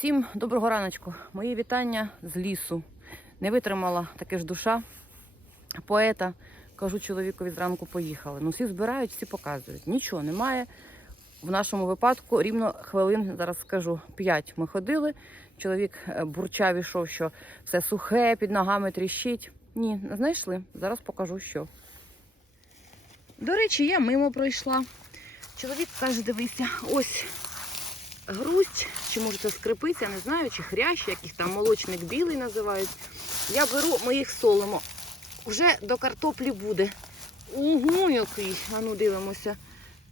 Всім доброго раночку. Мої вітання з лісу. Не витримала таке ж душа поета. Кажу чоловікові зранку поїхали. Ну всі збирають, всі показують. Нічого немає. В нашому випадку рівно хвилин, зараз скажу, п'ять ми ходили. Чоловік е, бурчав ішов, що все сухе, під ногами тріщить. Ні, знайшли. Зараз покажу, що. До речі, я мимо пройшла. Чоловік каже, дивися, ось грусть, чи може це скрипиця, не знаю, чи хрящ, як їх там молочник білий називають. Я беру, ми їх солимо. Вже до картоплі буде. Угу, який. А ну дивимося.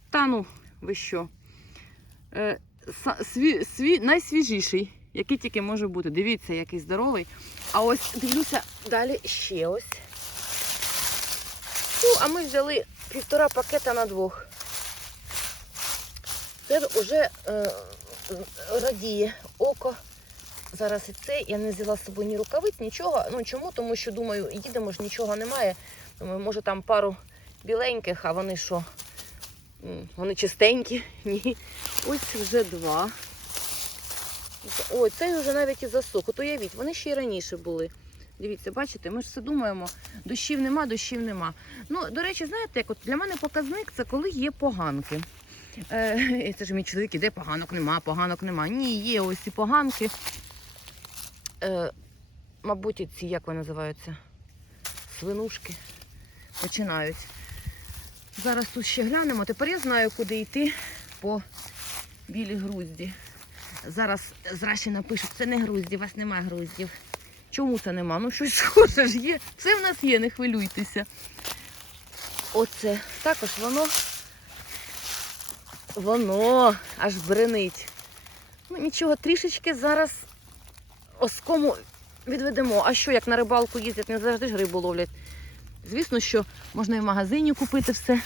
Та ну, ви що? Е, сві, сві, найсвіжіший, який тільки може бути. Дивіться, який здоровий. А ось дивлюся, далі ще ось. Ну, а ми взяли півтора пакета на двох. Це вже е, радіє око. Зараз і це. Я не взяла з собою ні рукавиць, нічого. Ну чому? Тому що думаю, їдемо ж нічого немає. Думаю, може там пару біленьких, а вони що? Вони чистенькі. Ні. Ось вже два. Ой, цей вже навіть і засох. От уявіть, вони ще й раніше були. Дивіться, бачите, ми ж все думаємо, дощів нема, дощів нема. Ну, до речі, знаєте, як от для мене показник це коли є поганки. Е, це ж мій чоловік іде, поганок нема, поганок нема. Ні, є ось ці поганки. Е, мабуть, ці, як вони називаються? Свинушки починають. Зараз тут ще глянемо. Тепер я знаю, куди йти по білій грузді. Зараз зразі напишуть, це не грузді, у вас немає груздів. Чому це нема? Ну щось схоже ж є. Все в нас є, не хвилюйтеся. Оце. Також воно Воно аж бренить. Ну нічого, трішечки зараз оскому відведемо. А що, як на рибалку їздять, не завжди ж рибу ловлять. Звісно, що можна і в магазині купити все.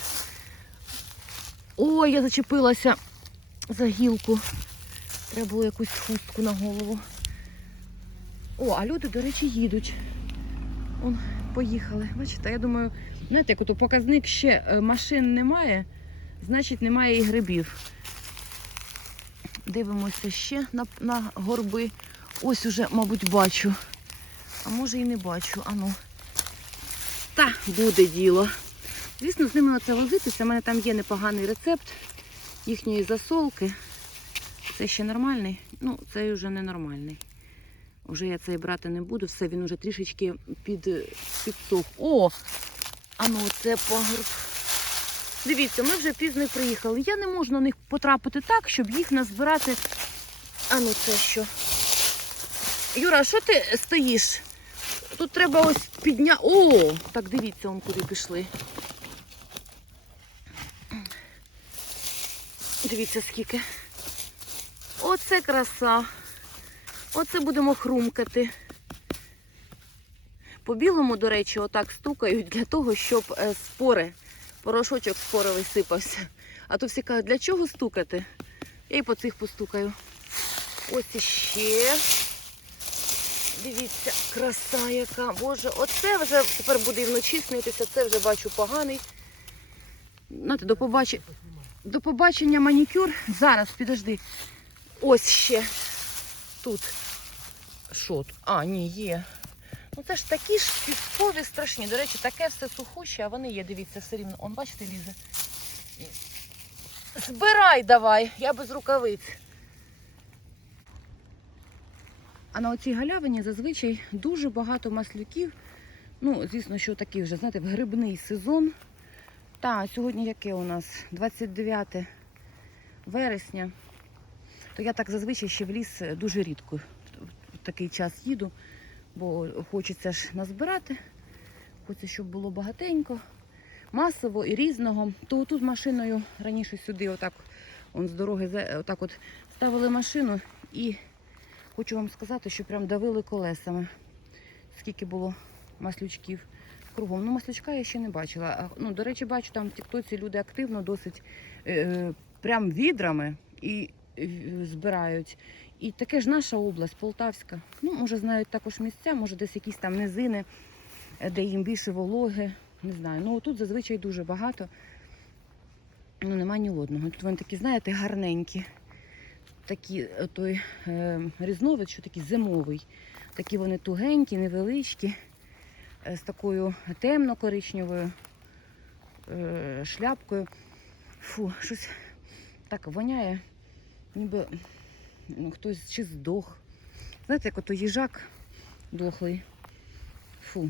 Ой, я зачепилася за гілку. Треба було якусь хустку на голову. О, а люди, до речі, їдуть. Он, поїхали. Бачите, я думаю, знаєте, як показник ще е, машин немає значить немає і грибів. Дивимося ще на, на горби. Ось уже, мабуть, бачу. А може і не бачу. Ану. Та буде діло. Звісно, з ними на це возитися. У мене там є непоганий рецепт їхньої засолки. Це ще нормальний. Ну, цей вже не нормальний. Уже я цей брати не буду. Все, він уже трішечки під, підсох. О! Ану, це пагорб. Дивіться, ми вже пізно приїхали. Я не можу на них потрапити так, щоб їх назбирати. А ну це що? Юра, що ти стоїш? Тут треба ось підняти. О! Так дивіться, он куди пішли. Дивіться скільки. Оце краса. Оце будемо хрумкати. По білому, до речі, отак стукають для того, щоб е, спори порошочок споровий сипався. А то всі кажуть, для чого стукати? Я і по цих постукаю. Ось іще. Дивіться, краса яка. Боже, оце вже тепер буде і вночі снитися, це вже бачу поганий. Знаєте, до, побач... до побачення манікюр. Зараз, підожди. Ось ще. Тут. Що тут? А, ні, є. Ну це ж такі ж піскові страшні. До речі, таке все сухуще, а вони є, дивіться, все рівно. Он, бачите, лізе. Збирай давай, я без рукавиць. А на оцій галявині зазвичай дуже багато маслюків. Ну, звісно, що такий вже, знаєте, в грибний сезон. Та, сьогодні яке у нас? 29 вересня. То я так зазвичай ще в ліс дуже рідко в такий час їду бо хочеться ж назбирати. Хочеться, щоб було багатенько, масово і різного. То тут машиною раніше сюди, отак он з дороги отак от ставили машину і хочу вам сказати, що прям давили колесами. Скільки було маслючків кругом. Ну, маслючка я ще не бачила. Ну, до речі, бачу, там в Тіктоці люди активно досить е, прям відрами і е, збирають. І таке ж наша область, Полтавська. Ну, може, знають також місця, може десь якісь там низини, е, де їм більше вологи. Не знаю. Ну тут зазвичай дуже багато. Ну, нема ні одного. Тут вони такі, знаєте, гарненькі. такі, е, той е, різновид, що такий зимовий. Такі вони тугенькі, невеличкі, е, з такою темно-коричневою е, шляпкою. Фу, щось так воняє, ніби ну, хтось чи здох. Знаєте, як ото їжак дохлий. Фу.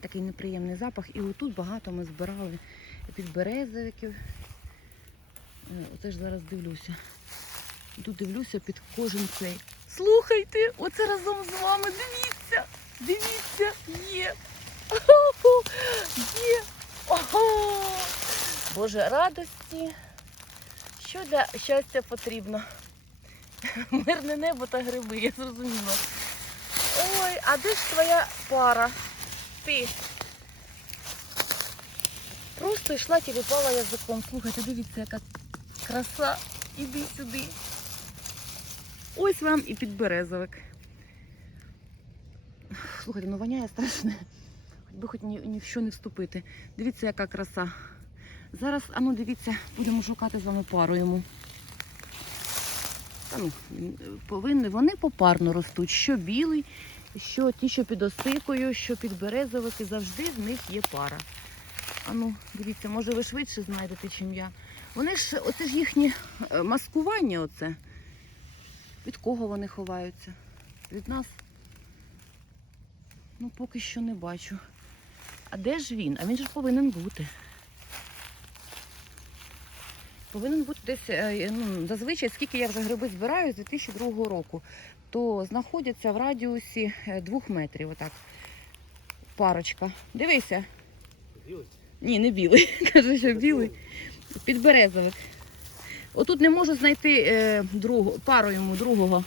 Такий неприємний запах. І отут багато ми збирали підберезовиків. Е, Оце ж зараз дивлюся. Тут дивлюся під кожен цей. Слухайте, оце разом з вами. Дивіться! Дивіться, є! Є! Ого! Боже, радості. Що для щастя потрібно? Мирне небо та гриби, я зрозуміла. Ой, а де ж твоя пара? Ти. Просто йшла і випала язиком. Слухайте, дивіться, яка краса. Іди сюди. Ось вам і підберезовик. Слухайте, ну воняє страшне. Хоч би хоч ні, ні в що не вступити. Дивіться, яка краса. Зараз, а ну дивіться, будемо шукати з вами пару йому. Ну, повинні, вони попарно ростуть. Що білий, що ті, що під осикою, що під березовики, завжди в них є пара. А ну, дивіться, може ви швидше знайдете, чим я. Вони ж, оце ж їхнє е, маскування, оце. Від кого вони ховаються? Від нас? Ну, поки що не бачу. А де ж він? А він ж повинен бути. Повинен бути десь, е, ну, зазвичай, скільки я вже гриби збираю з 2002 року, то знаходяться в радіусі е, двох метрів. Отак. Парочка. Дивися. Білий? Ні, не білий. Каже, що білий. Підберезовик. Отут не можу знайти е, другу, пару йому другого.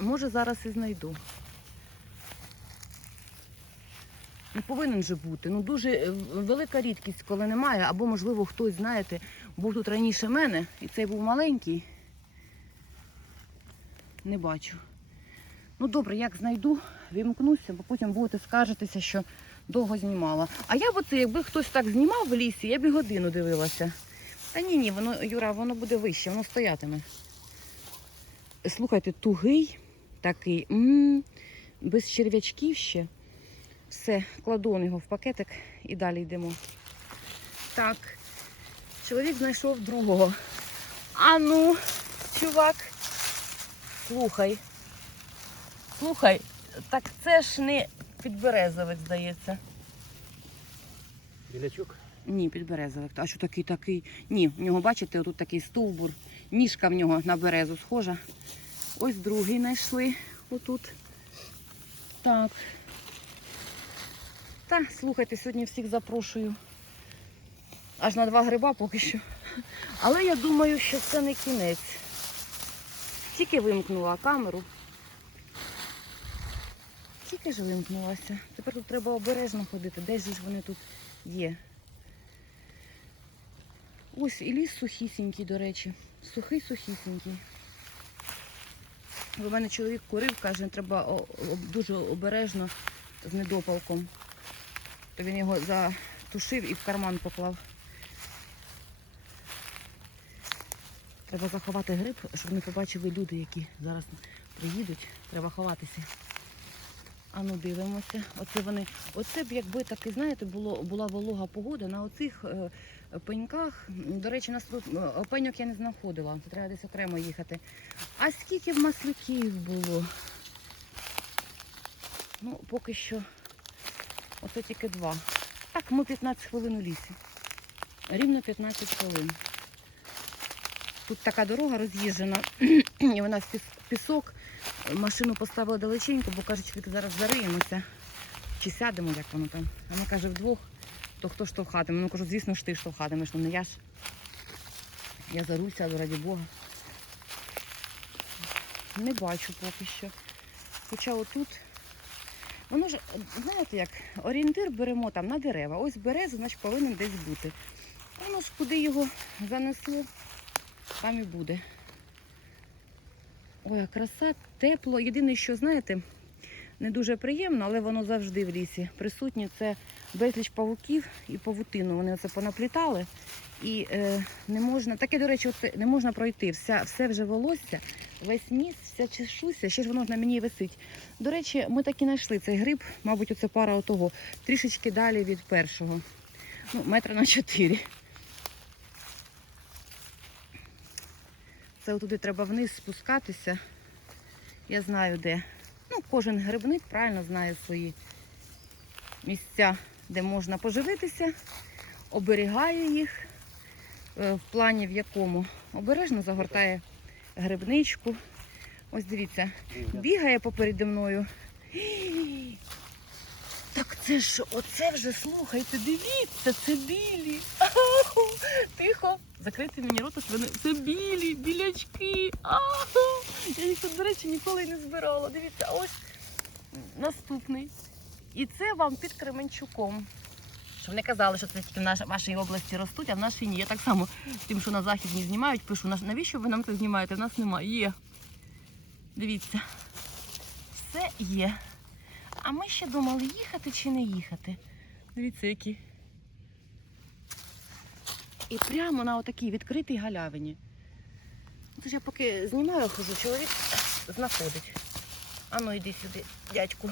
Може зараз і знайду. Не повинен же бути. Ну дуже е, велика рідкість, коли немає, або, можливо, хтось, знаєте, був тут раніше мене, і цей був маленький. Не бачу. Ну добре, як знайду, вімкнуся, бо потім будете скаржитися, що довго знімала. А я б оце, якби хтось так знімав в лісі, я б і годину дивилася. Та ні, ні, воно, Юра, воно буде вище, воно стоятиме. Слухайте, тугий такий, м без черв'ячків ще. Все, кладу його в пакетик і далі йдемо. Так, чоловік знайшов другого. А ну, чувак, слухай. Слухай, так це ж не підберезовик, здається. Білячок? Ні, підберезовик. А що такий такий? Ні, в нього, бачите, отут такий стовбур. Ніжка в нього на березу схожа. Ось другий знайшли отут. Так. Та, слухайте, сьогодні всіх запрошую. Аж на два гриба поки що. Але я думаю, що це не кінець. Тільки вимкнула камеру. Тільки ж вимкнулася. Тепер тут треба обережно ходити. Де ж вони тут є? Ось і ліс сухісінький, до речі. Сухий сухісінький. У мене чоловік курив, каже, треба дуже обережно з недопалком. То він його затушив і в карман поклав. Треба заховати гриб, щоб не побачили люди, які зараз приїдуть. Треба ховатися. А ну дивимося. Оце вони. Оце б якби таки, знаєте, було, була волога погода на оцих е, пеньках. До речі, нас тут е, пеньок я не знаходила. Це треба десь окремо їхати. А скільки б маслюків було? Ну, поки що. Оце тільки два. Так, ми 15 хвилин у лісі. Рівно 15 хвилин. Тут така дорога роз'їжджена, і вона в пісок. Машину поставила далеченько, бо каже, чоловік зараз зариємося. Чи сядемо, як воно там. Вона каже, вдвох, то хто штовхатиме? Ну кажу, звісно ж ти штовхатимеш, ну не я ж. Я за руль раді Бога. Не бачу поки що. Хоча отут. Воно ж, знаєте як, орієнтир беремо там на дерева. Ось береза, значить повинен десь бути. Воно ж куди його занесло, там і буде. Ой, краса, тепло. Єдине, що, знаєте, не дуже приємно, але воно завжди в лісі присутнє. Це безліч павуків і павутину. Вони це понаплітали І е, не можна, таке, до речі, оце, не можна пройти. Вся, все вже волосся, весь ніс, вся чешуся, ще ж воно на мені висить. До речі, ми так і знайшли цей гриб, мабуть, оце пара отого, трішечки далі від першого. Ну, метра на чотири. Це туди треба вниз спускатися. Я знаю де. Ну, кожен грибник правильно знає свої місця, де можна поживитися, оберігає їх е, в плані, в якому обережно загортає грибничку. Ось дивіться, бігає попереді мною. Так це ж, оце вже слухайте, дивіться, це білі. Аху, Тихо. Закрити мені рота, що вони це білі, білячки. Аху. Я їх тут, до речі, ніколи не збирала. Дивіться, ось наступний. І це вам під Кременчуком. Щоб не казали, що це тільки в наш- вашій області ростуть, а в нашій ні. Я так само тим, що на західній знімають, пишу, навіщо ви нам це знімаєте? В нас немає. Є. Дивіться. Все є. А ми ще думали, їхати чи не їхати. Дивіться, які. І прямо на отакій відкритій галявині. Це ж я поки знімаю, хожу, чоловік знаходить. Ану, йди сюди, дядьку.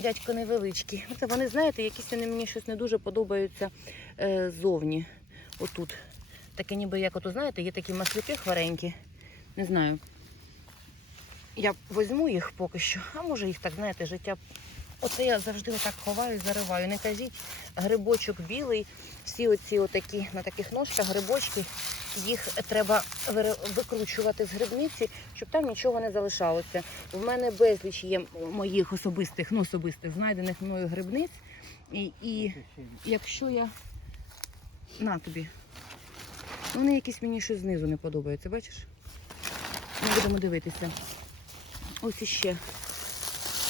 Дядько невеличкий. Це вони, знаєте, якісь вони мені щось не дуже подобаються е, зовні. Отут. Таке ніби як ото, знаєте, є такі маслюки хваренькі. Не знаю. Я візьму їх поки що, а може їх так, знаєте, життя. Оце я завжди отак ховаю, зариваю. Не кажіть, грибочок білий, всі оці отакі на таких ножках грибочки, їх треба викручувати з грибниці, щоб там нічого не залишалося. В мене безліч є моїх особистих, ну особистих, знайдених мною грибниць. І, і якщо я. На тобі. Вони якісь мені щось знизу не подобаються, бачиш? Ми будемо дивитися. Ось іще.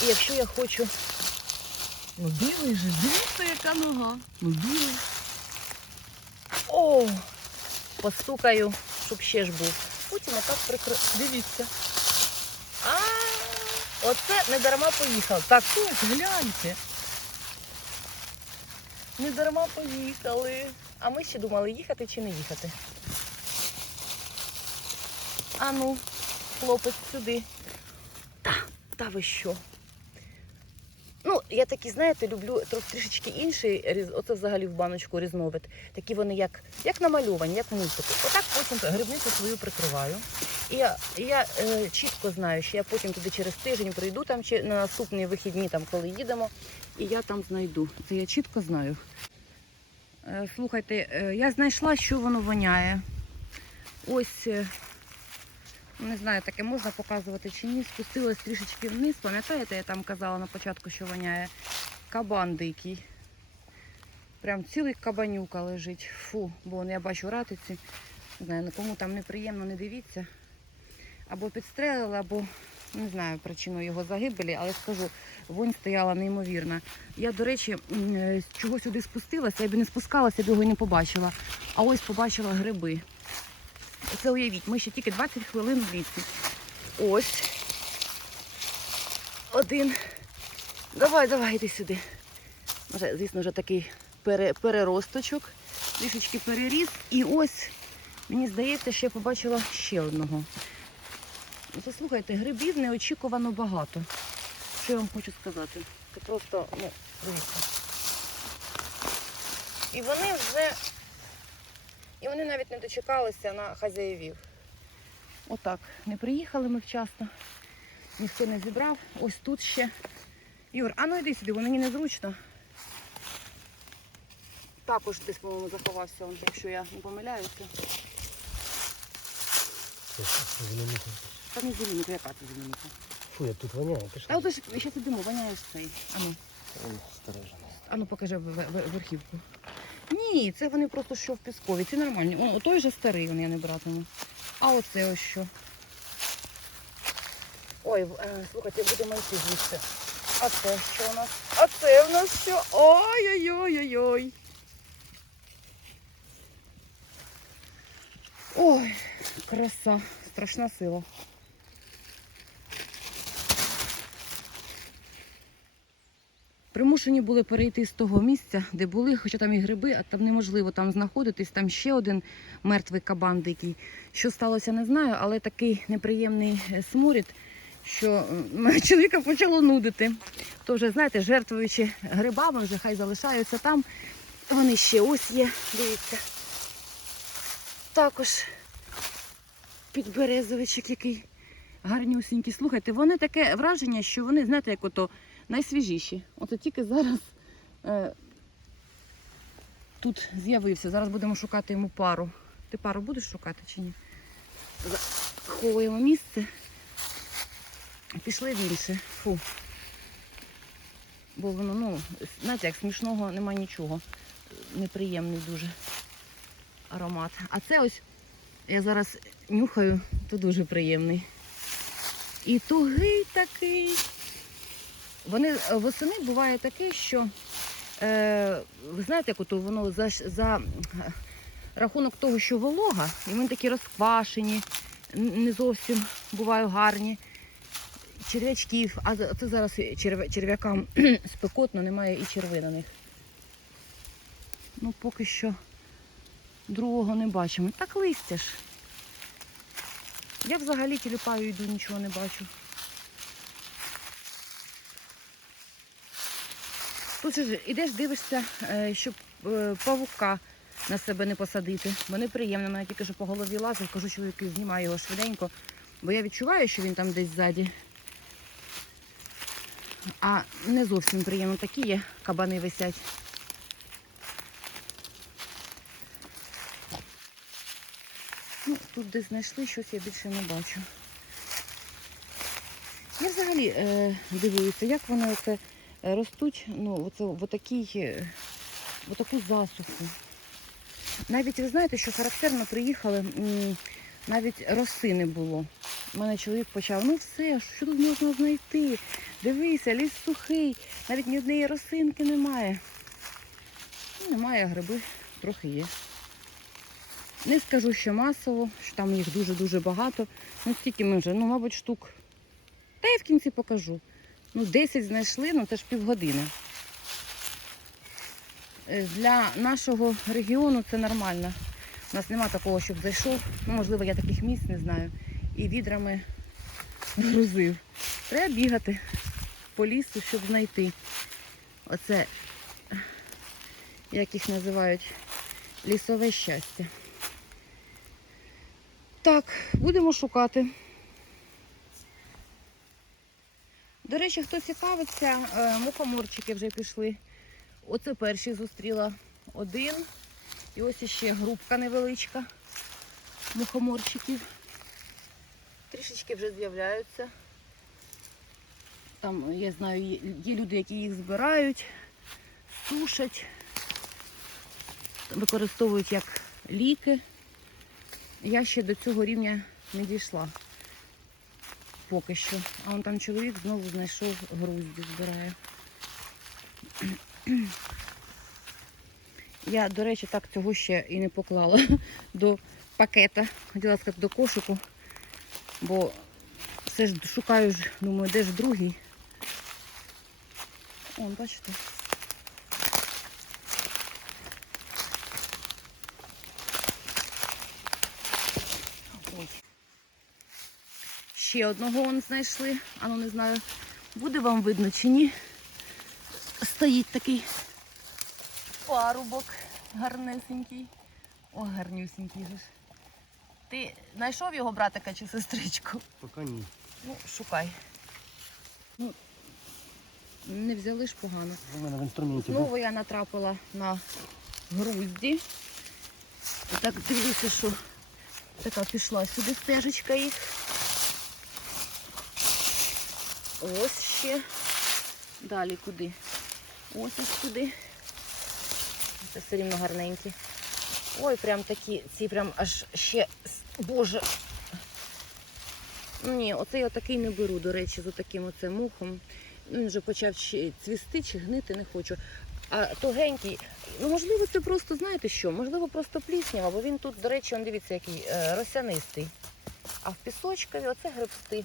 І якщо я хочу. Ну, білий же, дивіться, яка нога. Ну, білий. О! Постукаю, щоб ще ж був. Потім отак прикро. Дивіться. А, оце не дарма поїхав. Так, ось, гляньте. Не дарма поїхали. А ми ще думали, їхати чи не їхати. А ну, хлопець сюди. Та, та ви що? Ну, я такі, знаєте, люблю трішечки інший. Оце взагалі в баночку різновид. Такі вони як, як намальовані, як мультики. Отак потім грибницю свою прикриваю. І я, я е, чітко знаю, що я потім туди через тиждень прийду там чи на наступні вихідні, там, коли їдемо, і я там знайду. Це я чітко знаю. Е, слухайте, е, я знайшла, що воно воняє. Ось. Не знаю, таке можна показувати чи ні. Спустилась трішечки вниз. Пам'ятаєте, я там казала на початку, що воняє кабан дикий. Прям цілий кабанюка лежить. Фу, бо я бачу ратиці. Не знаю, кому там неприємно, не дивіться. Або підстрелили, або не знаю причину його загибелі, але скажу, вонь стояла неймовірна. Я, до речі, е, чого сюди спустилася, я б не спускалася, я б його не побачила. А ось побачила гриби. Це уявіть, ми ще тільки 20 хвилин в лісі. Ось. Один. Давай, давай, йди сюди. Може, звісно, вже такий пере, переросточок, трішечки переріс. І ось, мені здається, що я побачила ще одного. Ну, слухайте, грибів неочікувано багато. Що я вам хочу сказати? Це просто, ну, дивіться. І вони вже і вони навіть не дочекалися на хазяївів. Отак. Не приїхали ми вчасно. Ніхто не зібрав. Ось тут ще. Юр, а ну йди сюди, бо мені незручно. Також десь, по-моєму, заховався, якщо я не помиляюся. Та не зеленка, яка це зеленка? Фу, я тут воняю, ти Та от я ще диму, воняєш цей. Ану, ану покажи в- в- верхівку. Ні, це вони просто що в піскові. Ці нормальні. О, той же старий, він я не братиму. А оце ось що. Ой, е, слухайте, будемо йти звідси. А це що у нас? А це в нас що? Ой-ой-ой-ой-ой. Ой, краса, страшна сила. Примушую вимушені були перейти з того місця, де були, хоча там і гриби, а там неможливо там знаходитись. Там ще один мертвий кабан дикий. Що сталося, не знаю, але такий неприємний е, сморід, що чоловіка почало нудити. То вже, знаєте, жертвуючи грибами, вже хай залишаються там. Вони ще ось є, дивіться. Також підберезовичок який гарнюсінький. Слухайте, вони таке враження, що вони, знаєте, як ото найсвіжіші. Оце тільки зараз е, тут з'явився. Зараз будемо шукати йому пару. Ти пару будеш шукати чи ні? Заховуємо місце. Пішли в інше. Фу. Бо воно, ну, знаєте, як смішного нема нічого. Неприємний дуже аромат. А це ось я зараз нюхаю, то дуже приємний. І тугий такий. Вони е, восени буває таке, що е, ви знаєте, як ото воно за, за е, рахунок того, що волога, і вони такі розквашені, не зовсім бувають гарні. Черв'ячків, а це зараз черв'я- черв'якам спекотно, немає і черви на них. Ну, поки що другого не бачимо. Так листя ж. Я взагалі тіліпаю йду, нічого не бачу. Тут же ж ідеш, дивишся, е, щоб е, павука на себе не посадити. Бо неприємно, мене тільки що по голові лазив, кажу, чоловіку, знімай його швиденько, бо я відчуваю, що він там десь ззаді. А не зовсім приємно такі є, кабани висять. Ну, тут де знайшли щось, я більше не бачу. Я взагалі е, дивуюся, як вони оце е, ростуть ну, оце, в, отакій, е, засуху. Навіть ви знаєте, що характерно приїхали, навіть роси не було. У мене чоловік почав, ну все, що тут можна знайти? Дивися, ліс сухий, навіть ні однієї росинки немає. Ну, немає, гриби трохи є. Не скажу, що масово, що там їх дуже-дуже багато. Ну, скільки ми вже, ну, мабуть, штук. Та я в кінці покажу. Ну, 10 знайшли, ну це ж півгодини. Е, Для нашого регіону це нормально. У нас нема такого, щоб зайшов. Ну, можливо, я таких місць не знаю. І відрами грузив. Треба бігати по лісу, щоб знайти. Оце, як їх називають, лісове щастя. Так, будемо шукати. До речі, хто цікавиться, е, мухоморчики вже пішли. Оце перший зустріла один. І ось іще групка невеличка мухоморчиків. Трішечки вже з'являються. Там, я знаю, є люди, які їх збирають, сушать, використовують як ліки. Я ще до цього рівня не дійшла. Поки що. А он там чоловік знову знайшов грузді, збирає. Я, до речі, так цього ще і не поклала до пакета. Хотіла сказати до кошику, бо все ж шукаю, думаю, де ж другий. Он, бачите? Ой. Ще одного вон знайшли. А ну не знаю, буде вам видно чи ні. Стоїть такий парубок гарнесенький. О, гарнюсенький же ж. Ти знайшов його братика чи сестричку? Поки ні. Ну, шукай. Ну, не взяли ж погано. У мене в інструменті був. Знову я натрапила на грузді. І так дивлюся, що така пішла сюди стежечка їх. Ось ще. Далі куди? Ось ось сюди. Це все рівно гарненькі. Ой, прям такі, ці прям аж ще. Боже. Ну, Ні, оцей отакий не беру, до речі, з отаким оце мухом. Він вже почав цвісти, чи гнити не хочу. А тугенький, ну можливо, це просто, знаєте що? Можливо, просто пліснява, бо він тут, до речі, он дивіться, який е, росянистий. А в пісочкові оце грибсти.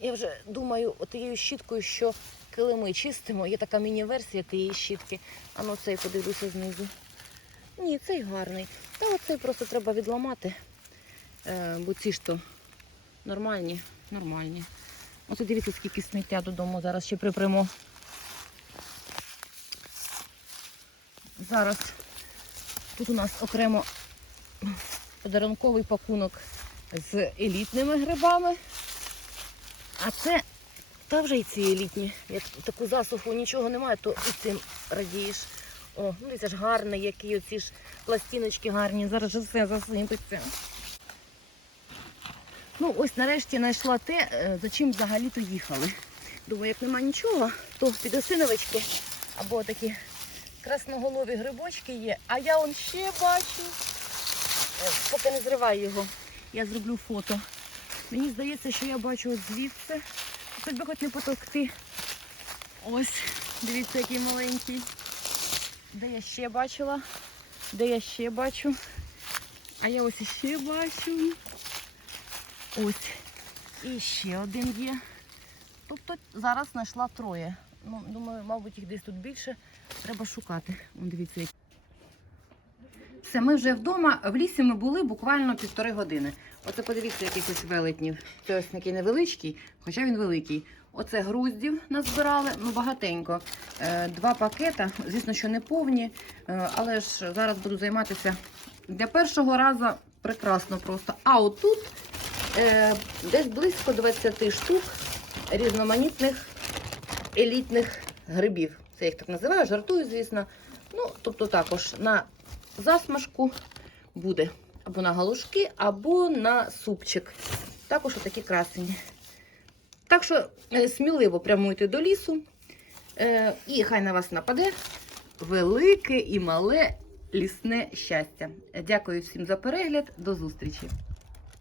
Я вже думаю, отією щіткою, що килими чистимо. Є така міні-версія тієї щітки. А ну цей подивлюся знизу. Ні, цей гарний. Та оцей просто треба відламати. Е, бо ці ж то нормальні, нормальні. Оце дивіться, скільки сміття додому зараз ще припрямо. Зараз тут у нас окремо подарунковий пакунок з елітними грибами. А це та вже й ці елітні. Як таку засуху нічого немає, то і цим радієш. О, ну це ж гарний, які оці ж пластиночки гарні. Зараз же все засипеться. Ну, ось нарешті знайшла те, е, за чим взагалі-то їхали. Думаю, як нема нічого, то підосиновички або такі красноголові грибочки є. А я он ще бачу. Е, Поки не зриваю його, я зроблю фото. Мені здається, що я бачу от звідси. Хоч би хоч не потовкти. Ось, дивіться, який маленький. Де я ще бачила? Де я ще бачу? А я ось іще бачу. Ось. І ще один є. Тобто зараз знайшла троє. Ну, думаю, мабуть, їх десь тут більше. Треба шукати. Дивіться, які. Все, ми вже вдома. В лісі ми були буквально півтори години. Оце подивіться, якийсь ось велетнів. Це ось такий невеличкий, хоча він великий. Оце груздів назбирали, ну багатенько. Е, два пакета, звісно, що не повні, е, але ж зараз буду займатися для першого разу прекрасно просто. А отут е, десь близько 20 штук різноманітних елітних грибів. Це їх так називаю, жартую, звісно. Ну, тобто також на засмажку буде або на галушки, або на супчик. Також отакі красені. Так що е, сміливо прямуйте до лісу. Е, і хай на вас нападе велике і мале лісне щастя. Дякую всім за перегляд. До зустрічі!